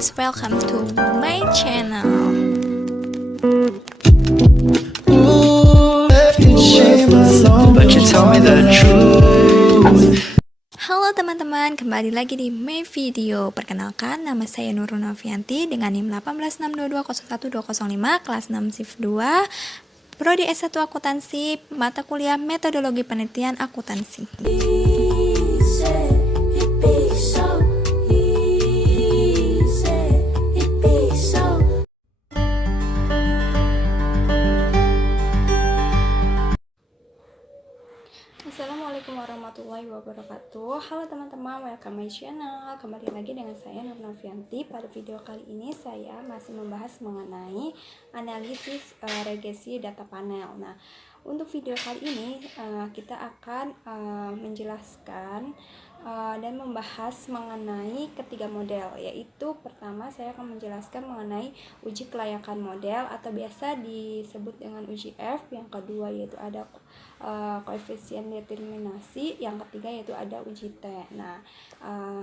guys, welcome to my channel. Halo teman-teman, kembali lagi di my video. Perkenalkan, nama saya Nurul Novianti dengan NIM 18622012005, kelas 6 shift 2, Prodi S1 Akuntansi, mata kuliah Metodologi Penelitian Akuntansi. Assalamualaikum warahmatullahi wabarakatuh. Halo teman-teman, welcome my channel. Kembali lagi dengan saya Nur Novianti. Pada video kali ini saya masih membahas mengenai analisis regresi data panel. Nah, untuk video kali ini kita akan menjelaskan dan membahas mengenai ketiga model, yaitu pertama saya akan menjelaskan mengenai uji kelayakan model atau biasa disebut dengan uji F, yang kedua yaitu ada koefisien determinasi, yang ketiga yaitu ada uji T. Nah,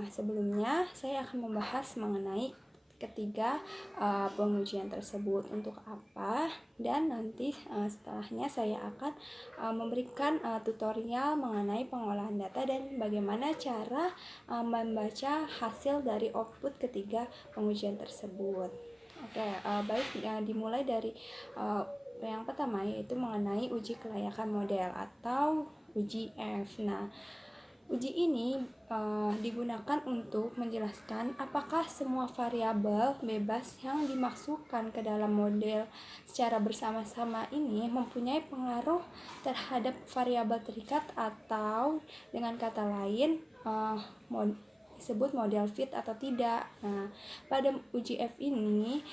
sebelumnya saya akan membahas mengenai ketiga pengujian tersebut untuk apa, dan nanti setelahnya saya akan memberikan tutorial mengenai pengolahan data dan bagaimana cara membaca hasil dari output ketiga pengujian tersebut. Oke, baik, dimulai dari yang pertama, yaitu mengenai uji kelayakan model atau uji F. Nah, uji ini digunakan untuk menjelaskan apakah semua variabel bebas yang dimasukkan ke dalam model secara bersama-sama ini mempunyai pengaruh terhadap variabel terikat, atau dengan kata lain disebut model fit atau tidak. Nah, pada uji F ini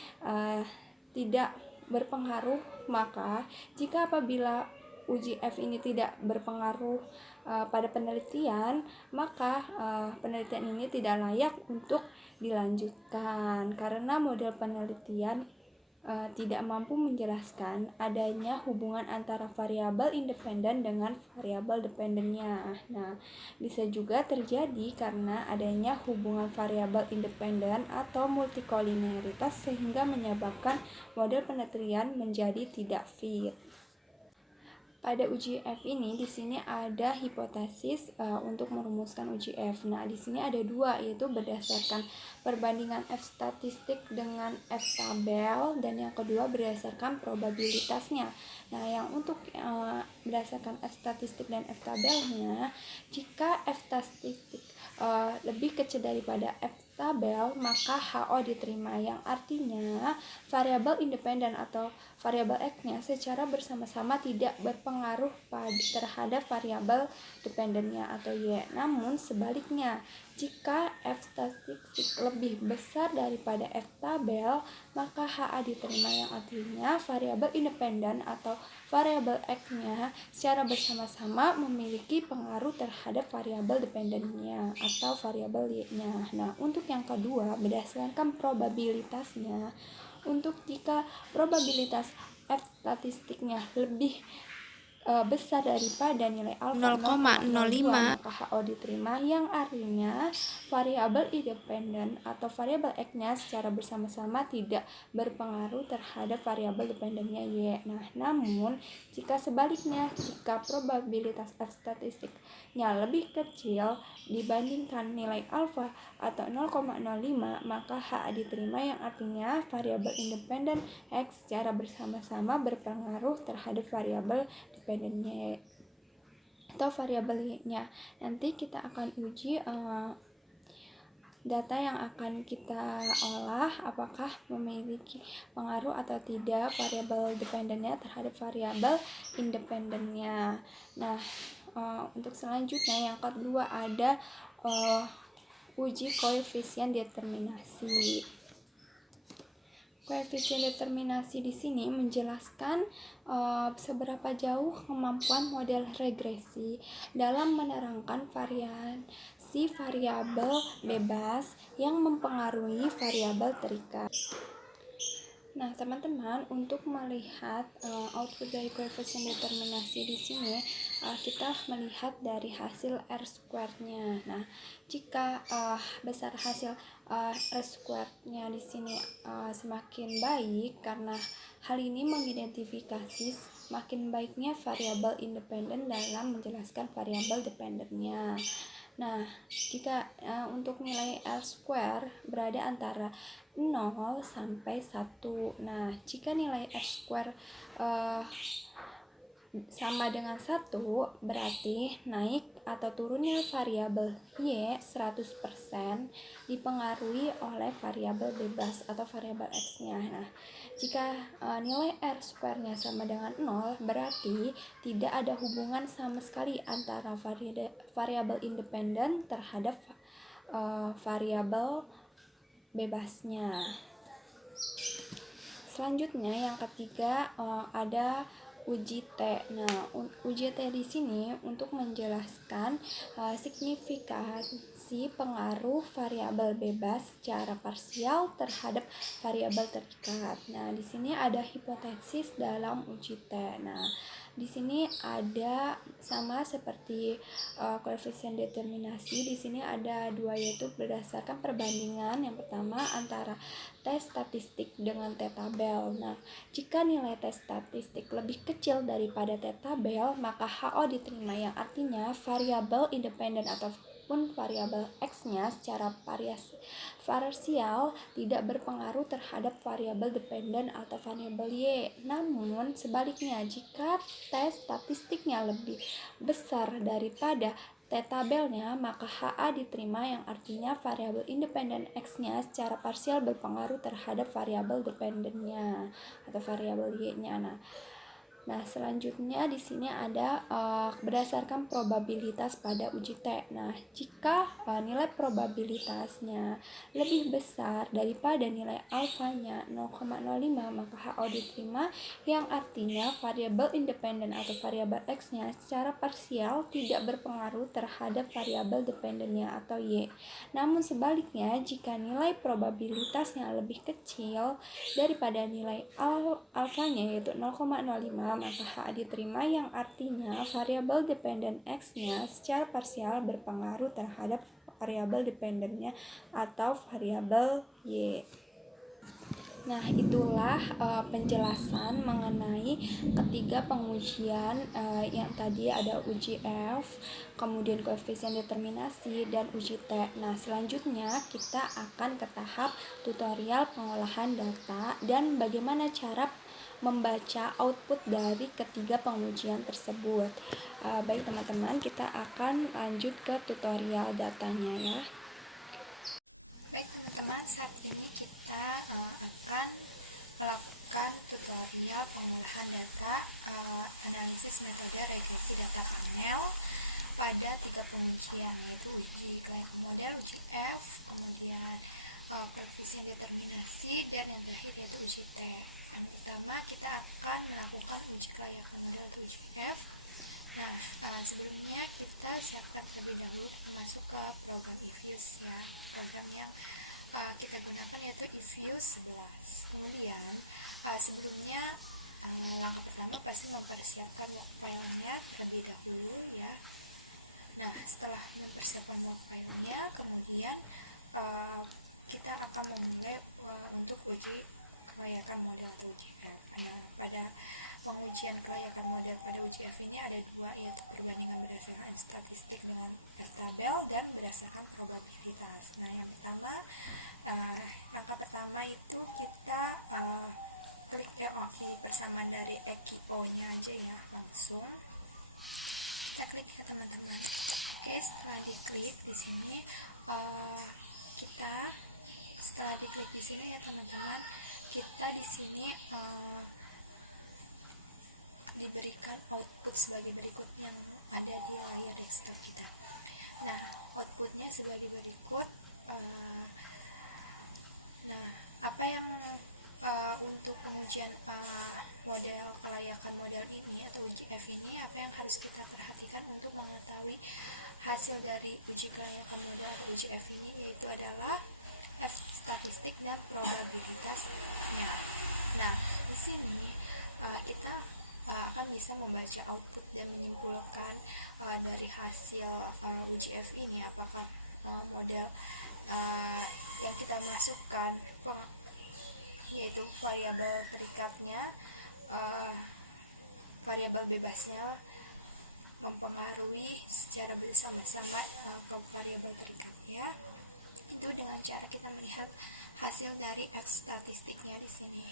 tidak berpengaruh, maka jika apabila uji F ini tidak berpengaruh pada penelitian, maka penelitian ini tidak layak untuk dilanjutkan karena model penelitian tidak mampu menjelaskan adanya hubungan antara variabel independen dengan variabel dependennya. Nah, bisa juga terjadi karena adanya hubungan variabel independen atau multikoliniaritas sehingga menyebabkan model penelitian menjadi tidak fit. Pada uji F ini, di sini ada hipotesis untuk merumuskan uji F. Nah, di sini ada dua, yaitu berdasarkan perbandingan F statistik dengan F tabel, dan yang kedua berdasarkan probabilitasnya. Nah, yang untuk berdasarkan F statistik dan F tabelnya, jika F statistik lebih kecil daripada F tabel, maka HO diterima, yang artinya variabel independen atau variabel X-nya secara bersama-sama tidak berpengaruh terhadap variabel dependennya atau Y. Namun sebaliknya, jika F statistik lebih besar daripada F tabel, maka HA diterima, yang artinya variabel independen atau variabel X-nya secara bersama-sama memiliki pengaruh terhadap variabel dependennya atau variabel Y-nya. Nah, untuk yang kedua, berdasarkan probabilitasnya, untuk jika probabilitas F statistiknya lebih besar daripada nilai alfa 0,05, maka HO diterima, yang artinya variabel independen atau variabel X-nya secara bersama-sama tidak berpengaruh terhadap variabel dependennya Y. Nah, namun jika sebaliknya, jika probabilitas F statistiknya lebih kecil dibandingkan nilai alfa atau 0,05, maka HA diterima, yang artinya variabel independen X secara bersama-sama berpengaruh terhadap variabel dependennya atau variabel Y-nya. Nanti kita akan uji data yang akan kita olah apakah memiliki pengaruh atau tidak variabel dependennya terhadap variabel independennya. Nah, untuk selanjutnya yang kedua ada uji koefisien determinasi. Koefisien determinasi di sini menjelaskan seberapa jauh kemampuan model regresi dalam menerangkan variasi variabel bebas yang mempengaruhi variabel terikat. Nah, teman-teman, untuk melihat output dari koefisien determinasi di sini, kita melihat dari hasil R-squared-nya. Nah, jika besar hasil R-squared-nya di sini semakin baik, karena hal ini mengidentifikasi semakin baiknya variabel independen dalam menjelaskan variabel dependennya. Nah, jika untuk nilai R-square berada antara 0 sampai 1. Nah, jika nilai R-square sama dengan 1, berarti naik atau turunnya variabel Y 100% dipengaruhi oleh variabel bebas atau variabel X-nya. Nah, jika nilai R-square-nya sama dengan 0, berarti tidak ada hubungan sama sekali antara variabel independen terhadap variabel bebasnya. Selanjutnya yang ketiga ada uji T. Nah, uji T di sini untuk menjelaskan signifikansi pengaruh variabel bebas secara parsial terhadap variabel terikat. Nah, di sini ada hipotesis dalam uji T. Nah, di sini ada sama seperti koefisien determinasi. Di sini ada dua, yaitu berdasarkan perbandingan yang pertama antara T statistik dengan T tabel. Nah, jika nilai T statistik lebih kecil daripada T tabel, maka HO diterima, yang artinya variabel independen ataupun variabel X-nya secara parsial tidak berpengaruh terhadap variabel dependen atau variabel Y. Namun sebaliknya, jika T statistiknya lebih besar daripada T tabelnya, maka HA diterima, yang artinya variabel independen X-nya secara parsial berpengaruh terhadap variabel dependennya atau variabel Y-nya. Nah, selanjutnya di sini ada berdasarkan probabilitas pada uji T. Nah, jika nilai probabilitasnya lebih besar daripada nilai alfanya 0,05, maka HO diterima, yang artinya variabel independen atau variabel X-nya secara parsial tidak berpengaruh terhadap variabel dependennya atau Y. Namun sebaliknya, jika nilai probabilitasnya lebih kecil daripada nilai alfanya yaitu 0,05, maka H diterima, yang artinya variabel dependen X-nya secara parsial berpengaruh terhadap variabel dependennya atau variabel Y. Nah, itulah penjelasan mengenai ketiga pengujian yang tadi ada uji F, kemudian koefisien determinasi, dan uji T. Nah, selanjutnya kita akan ke tahap tutorial pengolahan data dan bagaimana cara membaca output dari ketiga pengujian tersebut. Baik teman-teman, kita akan lanjut ke tutorial datanya ya. Baik teman-teman, saat ini kita akan melakukan tutorial pengolahan data analisis metode regresi data panel pada tiga pengujian, yaitu uji kelayakan model, uji F, kemudian koefisien determinasi, dan yang terakhir yaitu uji T. Yang pertama kita akan melakukan uji kelayakan model atau uji F. Nah, sebelumnya kita siapkan terlebih dahulu masuk ke program eViews ya, program yang kita gunakan yaitu eViews 11. Kemudian sebelumnya langkah pertama pasti mempersiapkan work file-nya terlebih dahulu ya. Nah, setelah mempersiapkan work file-nya, kemudian kita akan memulai untuk uji kelayakan model atau uji F. Pada pengujian kelayakan model pada uji F ini ada dua, yaitu perbandingan berdasarkan statistik dengan R-tabel dan berdasarkan probabilitas. Nah, yang pertama, langkah pertama itu kita klik di persamaan dari EKO-nya aja ya, langsung kita klik ya teman-teman. Oke, setelah diklik di sini setelah diklik di sini ya teman-teman, kita di sini diberikan output sebagai berikut yang ada di layar desktop kita. Nah, outputnya sebagai berikut. Nah, apa yang untuk pengujian model kelayakan model ini atau uji F ini, apa yang harus kita perhatikan untuk mengetahui hasil dari uji kelayakan model atau uji F ini, yaitu adalah statistik dan probabilitasnya. Nah, di sini kita akan bisa membaca output dan menyimpulkan dari hasil UGF ini apakah model yang kita masukkan yaitu variabel terikatnya, variabel bebasnya mempengaruhi secara bersama-sama ke variabel terikatnya. Itu dengan cara kita melihat hasil dari F statistiknya di sini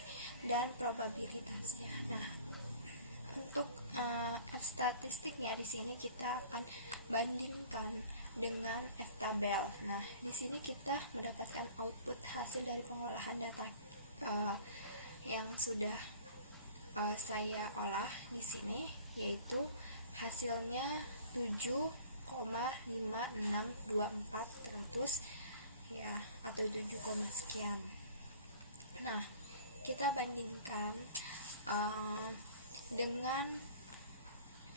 dan probabilitasnya. Nah, untuk F statistiknya di sini kita akan bandingkan dengan F tabel. Nah, di sini kita mendapatkan output hasil dari pengolahan data yang sudah saya olah di sini, yaitu hasilnya 7,5624 ya, atau 7, sekian. Nah, kita bandingkan dengan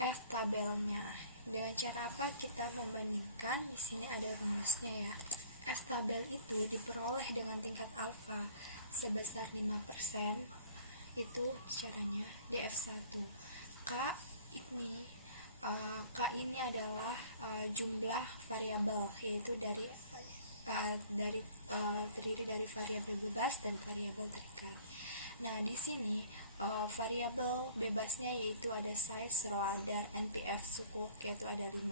F tabelnya. Dengan cara apa kita membandingkan? Di sini ada rumusnya ya. F tabel itu diperoleh dengan tingkat alfa sebesar 5%. Itu caranya df1. K ini adalah jumlah variabel, yaitu terdiri dari variabel bebas dan variabel terikat. Nah, di sini variabel bebasnya yaitu ada size, ROA, dan NPF suku, yaitu ada 5.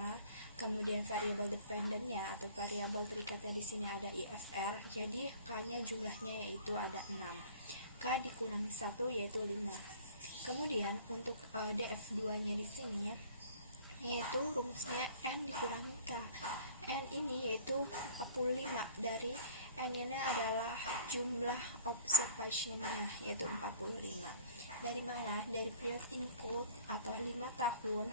Kemudian variabel dependennya atau variabel terikatnya di sini ada IFR. Jadi K-nya jumlahnya yaitu ada 6. K dikurangi 1 yaitu 5. Kemudian untuk DF2-nya di sini yaitu rumusnya N dikurangi K. N ini yaitu 45, dari N ini adalah jumlah observation-nya yaitu 45. Dari mana? Dari period include atau 5 tahun,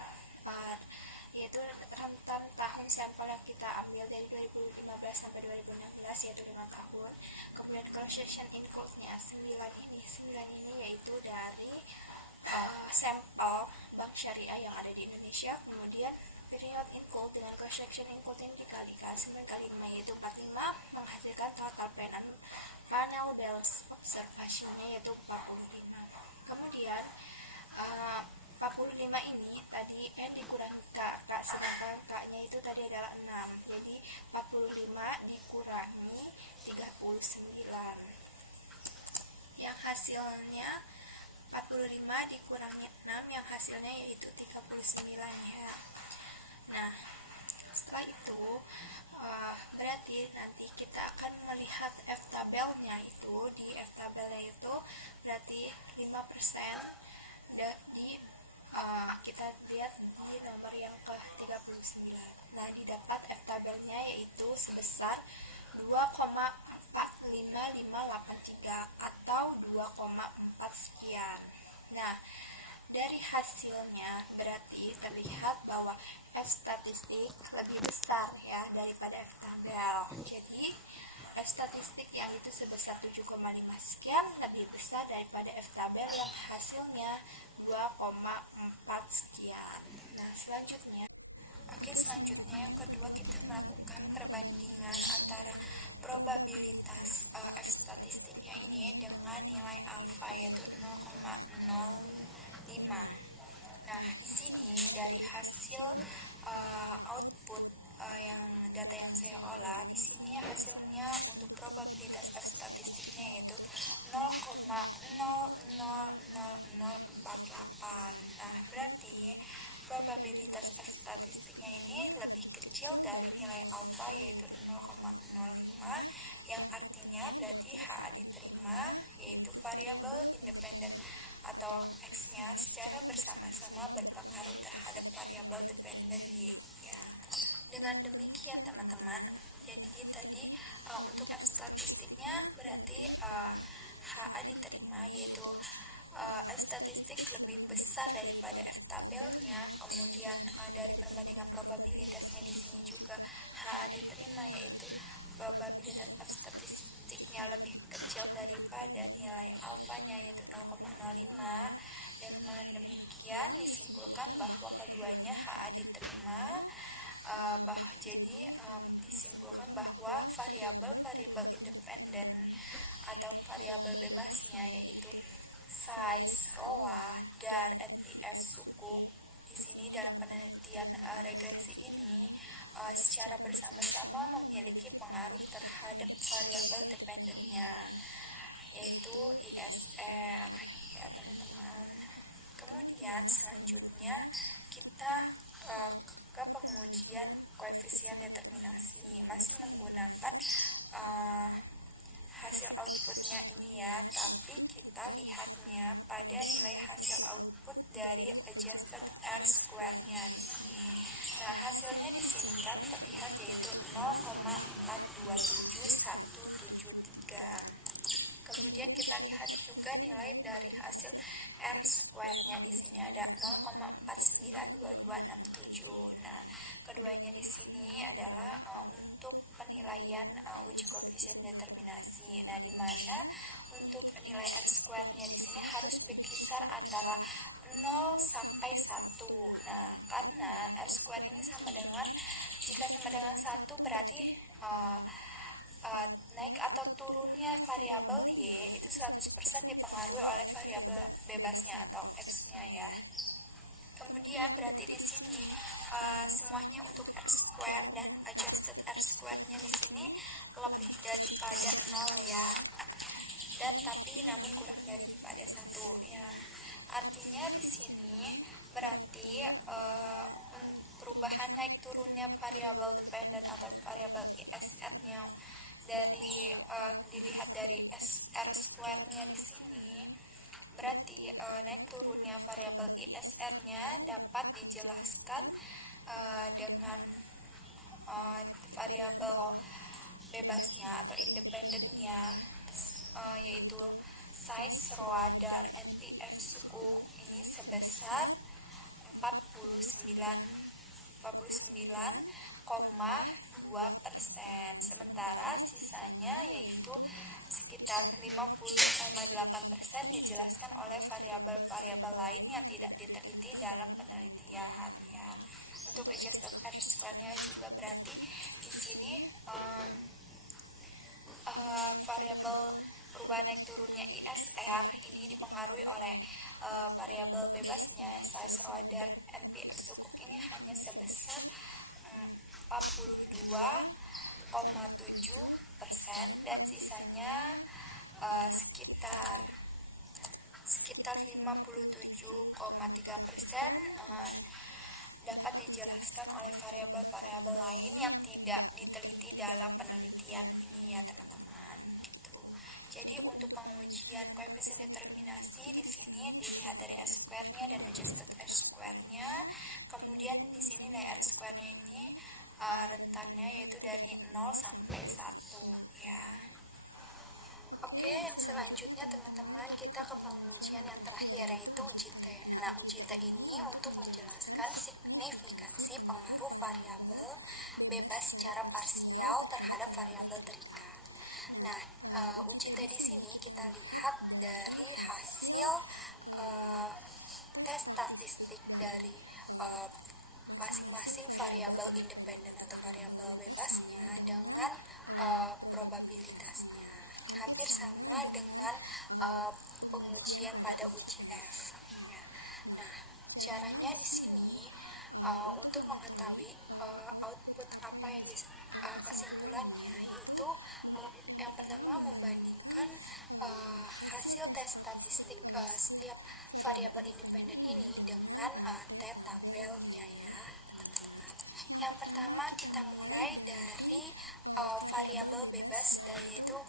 yaitu rentan tahun sampel yang kita ambil dari 2015 sampai 2016 yaitu 5 tahun. Kemudian cross section include-nya 9 ini yaitu dari sampel bank syariah yang ada di Indonesia. Kemudian period include dengan cross section include yang dikalikan 9 kali 5 yaitu 45, menghasilkan total panel bells observation-nya yaitu 45. Kemudian 45 ini tadi N dikurangi K, sedangkan K-nya itu tadi adalah 6. Jadi 45 dikurangi 39. Yang hasilnya 45 dikurangi 6, yang hasilnya yaitu 39 ya. Nah, setelah itu berarti nanti kita akan melihat F tabelnya itu. Di F tabelnya itu berarti 5% kita lihat di nomor yang ke-39. Nah, didapat F tabelnya yaitu sebesar 2,45583 atau 2,4 sekian. Nah, dari hasilnya berarti terlihat bahwa F statistik lebih besar ya daripada F tabel. Jadi F statistik yang itu sebesar 7,5 sekian lebih besar daripada F tabel yang hasilnya 2,4 sekian. Nah, selanjutnya yang kedua kita melakukan perbandingan antara probabilitas F statistiknya ini dengan nilai alfa yaitu 0,05. Nah, di sini dari hasil output data yang saya olah, di sini hasilnya untuk probabilitas F statistiknya yaitu 0,000048. Nah, berarti probabilitas F statistiknya ini lebih kecil dari nilai alfa yaitu 0,05, yang artinya berarti HA diterima yaitu variabel independen atau X-nya secara bersama-sama berpengaruh terhadap variabel dependen Y ya. Dengan demikian teman-teman, jadi tadi untuk F statistiknya berarti HA diterima yaitu F statistik lebih besar daripada F tabelnya. Kemudian dari perbandingan probabilitasnya di sini juga HA diterima yaitu probabilitas F statistiknya lebih kecil daripada nilai alfanya yaitu 0,05. Dengan demikian disimpulkan bahwa keduanya HA diterima Disimpulkan bahwa variabel independen atau variabel bebasnya yaitu size, ROA, DAR, NPF, suku di sini dalam penelitian regresi ini secara bersama-sama memiliki pengaruh terhadap variabel dependennya yaitu ISR ya teman-teman. Kemudian selanjutnya kita ke pengujian koefisien determinasi, masih menggunakan hasil outputnya ini ya, tapi kita lihatnya pada nilai hasil output dari adjusted R square-nya di sini. Nah, hasilnya di sini kan terlihat yaitu 0,427173. Kemudian kita lihat juga nilai dari hasil R square-nya di sini ada 0,492267. Nah, keduanya di sini adalah untuk penilaian uji koefisien determinasi. Nah, di mana untuk nilai R square-nya di sini harus berkisar antara 0 sampai 1. Nah, karena R square ini jika sama dengan 1 berarti naik atau turunnya variabel Y itu 100% dipengaruhi oleh variabel bebasnya atau X-nya ya. Kemudian berarti di sini semuanya untuk R square dan adjusted R square-nya di sini lebih daripada 0 ya. Dan namun kurang daripada 1 ya. Artinya di sini berarti perubahan naik turunnya variabel dependen atau variabel ISR-nya dilihat dari R square-nya di sini, berarti naik turunnya variabel ISR-nya dapat dijelaskan dengan variabel bebasnya atau independennya yaitu size, ROA, DAR, NPF suku ini sebesar 49,2%, sementara sisanya yaitu sekitar 50,8% dijelaskan oleh variabel-variabel lain yang tidak diteliti dalam penelitian ya. Untuk adjusted R square-nya juga berarti di sini variabel perubahan naik turunnya ISR ini dipengaruhi oleh variabel bebasnya size, ROA, DAR, NPF sukuk ini hanya sebesar 42,7% dan sisanya sekitar 57,3% dapat dijelaskan oleh variabel-variabel lain yang tidak diteliti dalam penelitian ini ya teman-teman. Gitu. Jadi untuk pengujian koefisien determinasi di sini dilihat dari R square-nya dan adjusted R square-nya. Kemudian di sini nilai R square-nya ini rentannya yaitu dari 0 sampai 1 ya. Oke, selanjutnya teman-teman kita ke pengujian yang terakhir yaitu uji T. Nah, uji T ini untuk menjelaskan signifikansi pengaruh variabel bebas secara parsial terhadap variabel terikat. Nah, uji T di sini kita lihat dari hasil tes statistik dari masing-masing variabel independen atau variabel bebasnya dengan probabilitasnya. Hampir sama dengan pengujian pada uji F. Ya. Nah, caranya di sini untuk mengetahui output apa yang kesimpulannya yaitu yang pertama membandingkan hasil tes statistik setiap variabel independen ini dengan T tabelnya ya teman-teman. Yang pertama kita mulai dari variabel bebas yaitu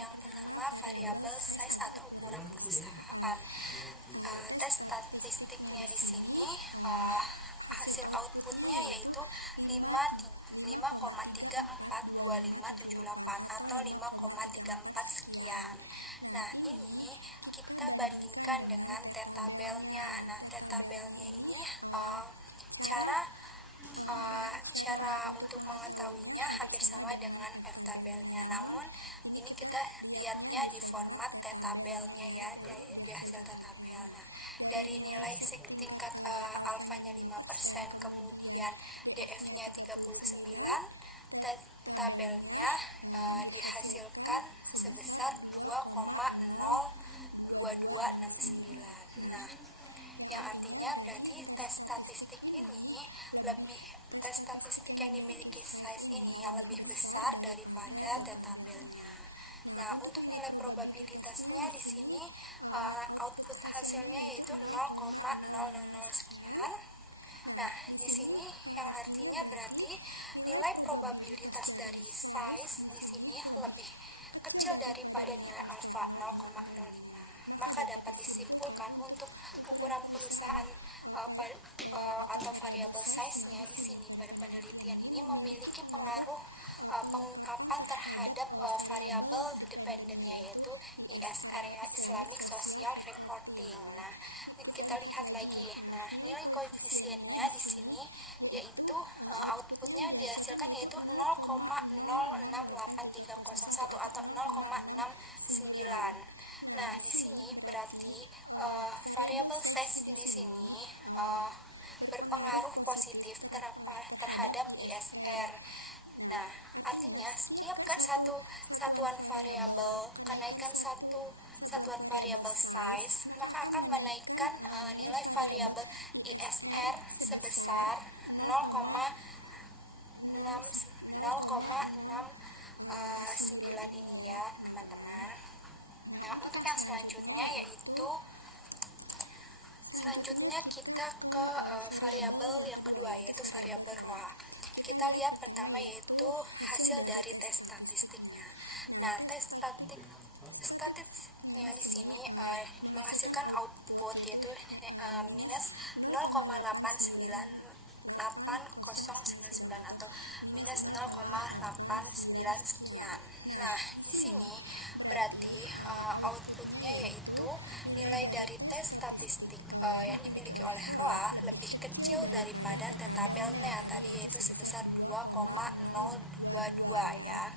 yang pertama variabel size atau ukuran perusahaan. Tes statistiknya di sini hasil outputnya yaitu 5,342578 atau 5,34 sekian. Nah, ini kita bandingkan dengan T tabelnya. Nah, T tabelnya ini cara untuk mengetahuinya hampir sama dengan F tabelnya, namun ini kita lihatnya di format T-tabelnya ya, di hasil T-tabel. Nah, dari nilai tingkat alfanya 5%, kemudian DF-nya 39, T-tabelnya dihasilkan sebesar 2,02269. Nah, yang artinya berarti tes statistik yang dimiliki size ini yang lebih besar daripada T-tabelnya. Nah, untuk nilai probabilitasnya di sini output hasilnya yaitu 0,000 sekian. Nah, di sini yang artinya berarti nilai probabilitas dari size di sini lebih kecil daripada nilai alfa 0,05. Maka dapat disimpulkan untuk ukuran perusahaan atau variabel size-nya di sini pada penelitian ini memiliki pengaruh pengungkapan terhadap variabel dependennya yaitu ISR ya, Islamic Social Reporting. Nah, kita lihat lagi. Nah, nilai koefisiennya di sini yaitu outputnya dihasilkan yaitu 0,068301 atau 0,69. Nah, di sini berarti variabel size di sini berpengaruh positif terhadap ISR. Nah, artinya setiap satuan variabel, kenaikan satuan variabel size, maka akan menaikkan nilai variabel ISR sebesar 0,69 ini ya, teman-teman. Nah, untuk yang selanjutnya kita ke variabel yang kedua yaitu variabel ROA. Kita lihat pertama yaitu hasil dari tes statistiknya. Nah, tes statistiknya di sini menghasilkan output yaitu minus 0,8099 atau minus 0,89 sekian. Nah, di sini berarti outputnya yaitu nilai dari tes statistik yang dimiliki oleh ROA lebih kecil daripada T-tabelnya tadi yaitu sebesar 2,022 ya.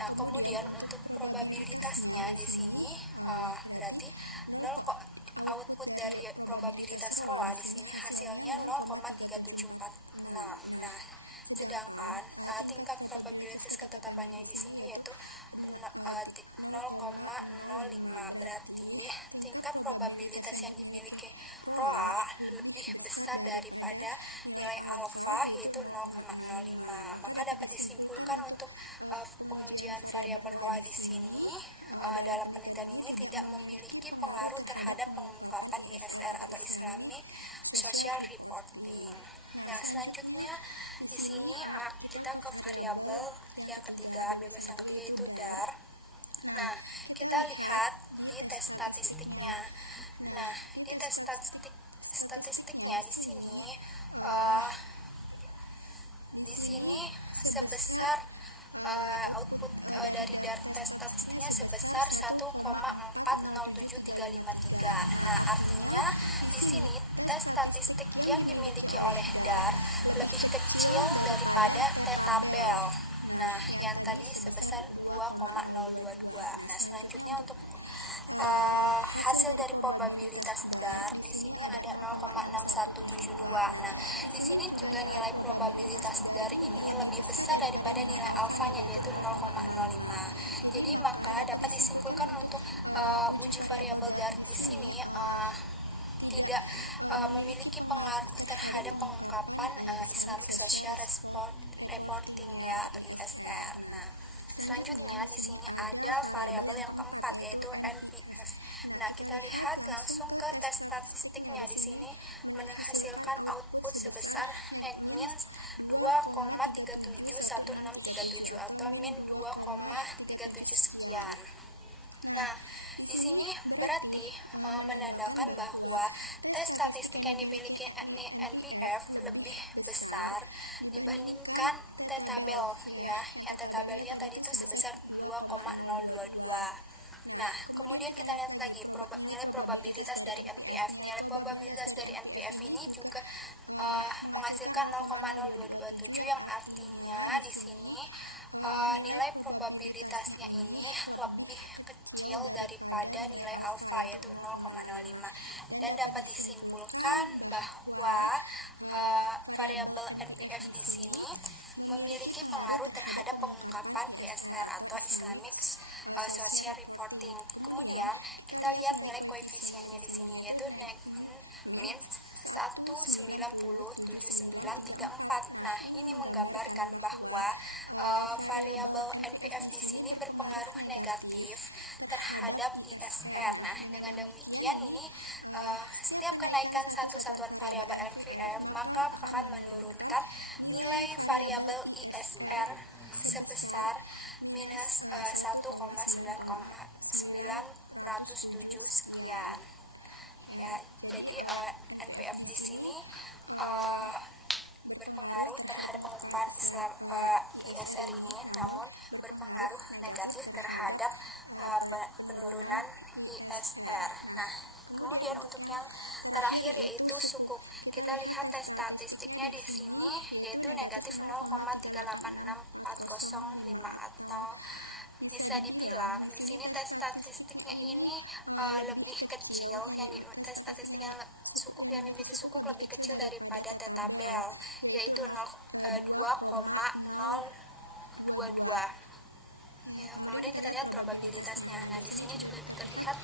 Nah, kemudian untuk probabilitasnya di sini berarti output dari probabilitas ROA di sini hasilnya 0,3746. Nah, sedangkan tingkat probabilitas ketetapannya di sini yaitu 0,05. Berarti tingkat probabilitas yang dimiliki ROA lebih besar daripada nilai alfa yaitu 0,05. Maka dapat disimpulkan untuk pengujian variabel ROA di sini dalam penelitian ini tidak memiliki pengaruh terhadap pengungkapan ISR atau Islamic Social Reporting. Nah, selanjutnya di sini kita ke variabel yang ketiga, bebas yang ketiga yaitu DAR. Nah, kita lihat di tes statistiknya. Nah, di tes statistiknya di sini sebesar output dari tes statistiknya sebesar 1,407353. Nah, artinya di sini tes statistik yang dimiliki oleh DAR lebih kecil daripada T-tabel. Nah, yang tadi sebesar 2,022. Nah, selanjutnya untuk hasil dari probabilitas DAR di sini ada 0,6172. Nah, di sini juga nilai probabilitas DAR ini lebih besar daripada nilai alfanya yaitu 0,05. Jadi maka dapat disimpulkan untuk uji variabel DAR di sini tidak memiliki pengaruh terhadap pengungkapan Islamic Social Reporting ya atau ISR. Nah, selanjutnya di sini ada variabel yang keempat yaitu NPF. Nah, kita lihat langsung ke tes statistiknya. Di sini menghasilkan output sebesar min 2,371637 atau min 2,37 sekian. Nah, di sini berarti menandakan bahwa tes statistik yang dimiliki NPF lebih besar dibandingkan T-tabel ya. Yang T-tabelnya tadi itu sebesar 2,022. Nah, kemudian kita lihat lagi nilai probabilitas dari NPF. Nilai probabilitas dari NPF ini juga menghasilkan 0,0227 yang artinya di sini nilai probabilitasnya ini lebih kecil daripada nilai alfa, yaitu 0,05, dan dapat disimpulkan bahwa variabel NPF di sini memiliki pengaruh terhadap pengungkapan ISR atau Islamic Social Reporting. Kemudian kita lihat nilai koefisiennya di sini, yaitu min 1,907934. Nah, ini menggambarkan bahwa variabel NPF di sini berpengaruh negatif terhadap ISR. Nah, dengan demikian ini setiap kenaikan satu satuan variabel NPF maka akan menurunkan nilai variabel ISR sebesar minus 1,907 sekian. Ya, jadi NPF di sini berpengaruh terhadap pengungkapan ISR ini, namun berpengaruh negatif terhadap penurunan ISR. Nah, kemudian untuk yang terakhir yaitu sukuk. Kita lihat tes statistiknya di sini yaitu negatif 0,386405, atau bisa dibilang di sini tes statistiknya ini lebih kecil, tes statistik yang sukuk yang dimiliki sukuk lebih kecil daripada tabel, yaitu 2,022. Ya, kemudian kita lihat probabilitasnya. Nah, di sini juga terlihat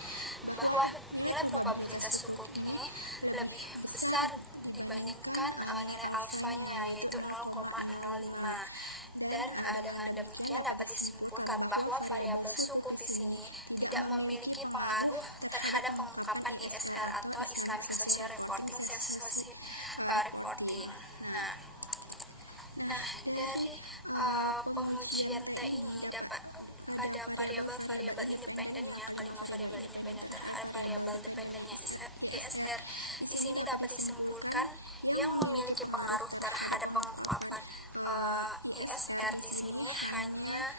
bahwa nilai probabilitas sukuk ini lebih besar dibandingkan nilai alfanya, yaitu 0,05. Dan dengan demikian dapat disimpulkan bahwa variabel sukuk di sini tidak memiliki pengaruh terhadap pengungkapan ISR atau Islamic Social Reporting. Nah, dari pengujian T ini dapat pada variabel-variabel independennya, kelima variabel independen terhadap variabel dependennya ISR, di sini dapat disimpulkan yang memiliki pengaruh terhadap pengungkapan ISR di sini hanya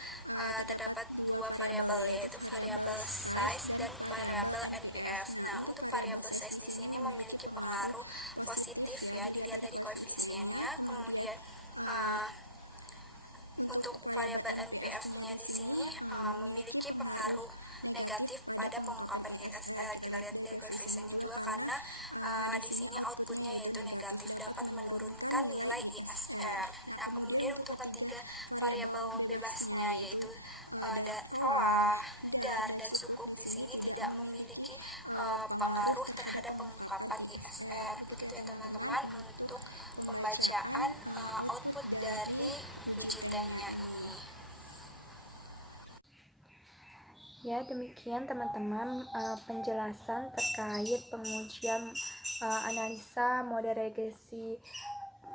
terdapat dua variabel, yaitu variabel size dan variabel NPF. Nah, untuk variabel size di sini memiliki pengaruh positif ya, dilihat dari koefisiennya. Kemudian untuk variabel NPF-nya di sini memiliki pengaruh negatif pada pengungkapan ISR. Kita lihat dari koefisiennya juga, karena di sini outputnya yaitu negatif, dapat menurunkan nilai ISR. Nah, kemudian untuk ketiga variabel bebasnya yaitu rawah, dar, dan sukuk di sini tidak memiliki pengaruh terhadap pengungkapan ISR. Begitu ya teman-teman untuk pembacaan output dari uji T-nya ini. Ya, demikian teman-teman penjelasan terkait pengujian analisa model regresi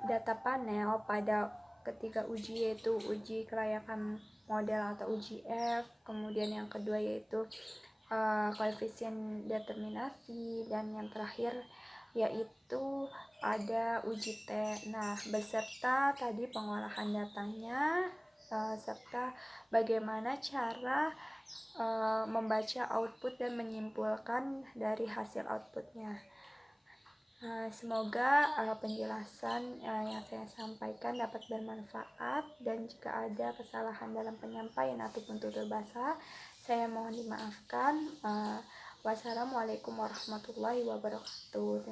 data panel pada ketiga uji, yaitu uji kelayakan model atau uji F, kemudian yang kedua yaitu koefisien determinasi, dan yang terakhir yaitu ada uji T. Nah, beserta tadi pengolahan datanya serta bagaimana cara membaca output dan menyimpulkan dari hasil outputnya. Semoga penjelasan yang saya sampaikan dapat bermanfaat, dan jika ada kesalahan dalam penyampaian ataupun tutur bahasa, saya mohon dimaafkan. Wassalamualaikum warahmatullahi wabarakatuh.